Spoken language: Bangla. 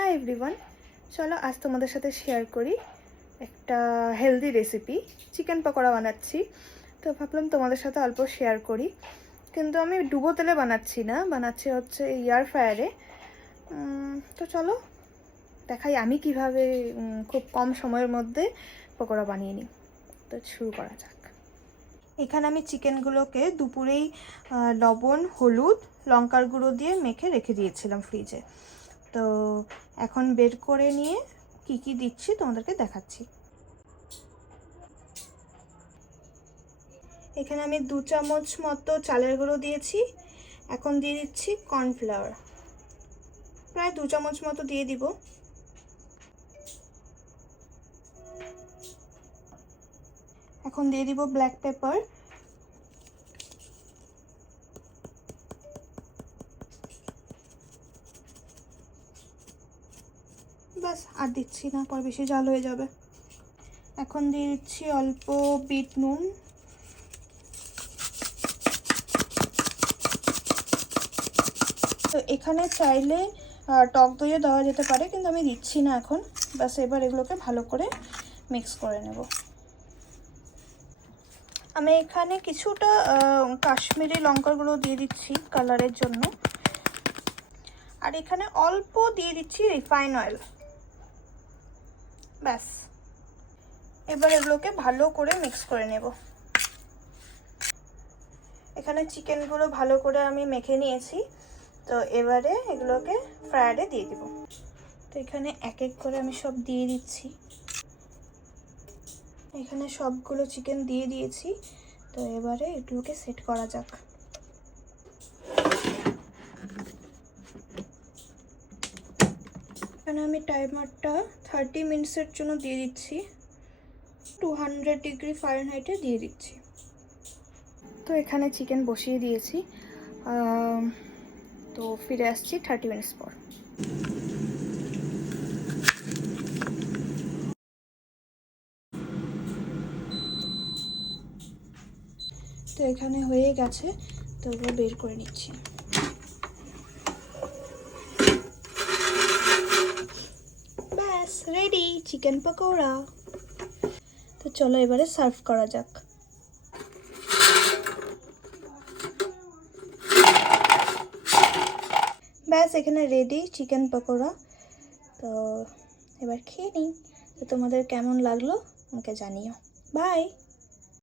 হাই এভরিওয়ান, চলো আজ তোমাদের সাথে শেয়ার করি একটা হেলদি রেসিপি। চিকেন পকোড়া বানাচ্ছি, তো ভাবলাম তোমাদের সাথে অল্প শেয়ার করি। কিন্তু আমি ডুবো তেলে বানাচ্ছি না, বানাচ্ছি হচ্ছে এয়ার ফ্রায়ারে। তো চলো দেখাই আমি কিভাবে খুব কম সময়ের মধ্যে পকোড়া বানিয়ে নিই। তো শুরু করা যাক। এখানে আমি চিকেনগুলোকে দুপুরেই লবণ, হলুদ, লঙ্কার গুঁড়ো দিয়ে মেখে রেখে দিয়েছিলাম ফ্রিজে। তো এখন বের করে নিয়ে কি কি দিচ্ছি তোমাদেরকে দেখাচ্ছি। এখানে আমি 2 চামচ মতো চালের গুঁড়ো দিয়েছি। এখন দিয়ে দিচ্ছি কর্নফ্লাওয়ার, প্রায় 2 চামচ মতো দিয়ে দিব। এখন দিয়ে দিব ব্ল্যাক পেপার, ব্যাস আর দিচ্ছি না, পর বেশি ঝাল হয়ে যাবে। এখন দিয়ে দিচ্ছি অল্প বিট নুন, তো এখানে চাইলে টক দইও দেওয়া যেতে পারে, কিন্তু আমি দিচ্ছি না এখন। ব্যাস এবার এগুলোকে ভালো করে মিক্স করে নেব। আমি এখানে কিছুটা কাশ্মীরি লঙ্কার গুঁড়ো দিয়ে দিচ্ছি কালারের জন্য, আর এখানে অল্প দিয়ে দিচ্ছি রিফাইন অয়েল। ব্যাস এবার এগুলোকে ভালো করে মিক্স করে নেব। এখানে চিকেনগুলো ভালো করে আমি মেখে নিয়েছি, তো এবারে এগুলোকে ফ্রায়ারে দিয়ে দিব। তো এখানে এক এক করে আমি সব দিয়ে দিচ্ছি। এখানে সবগুলো চিকেন দিয়ে দিয়েছি, তো এবারে এগুলোকে সেট করা যাক। এখানে আমি টাইমারটা 30 মিনিটসের জন্য দিয়ে দিচ্ছি, 200 ডিগ্রি ফারেনহাইটে দিয়ে দিচ্ছি। তো এখানে চিকেন বসিয়ে দিয়েছি, তো ফিরে আসছি 30 মিনিটস পর। তো এখানে হয়ে গেছে, তো এগুলো বের করে নিচ্ছি। ব্যাস রেডি চিকেন পকোড়া। তো চলো এবারে সার্ভ করা যাক। ব্যাস এখানে রেডি চিকেন পকোড়া। তো এবার খেয়ে নিই। তো তোমাদের কেমন লাগলো আমাকে জানিও। বাই।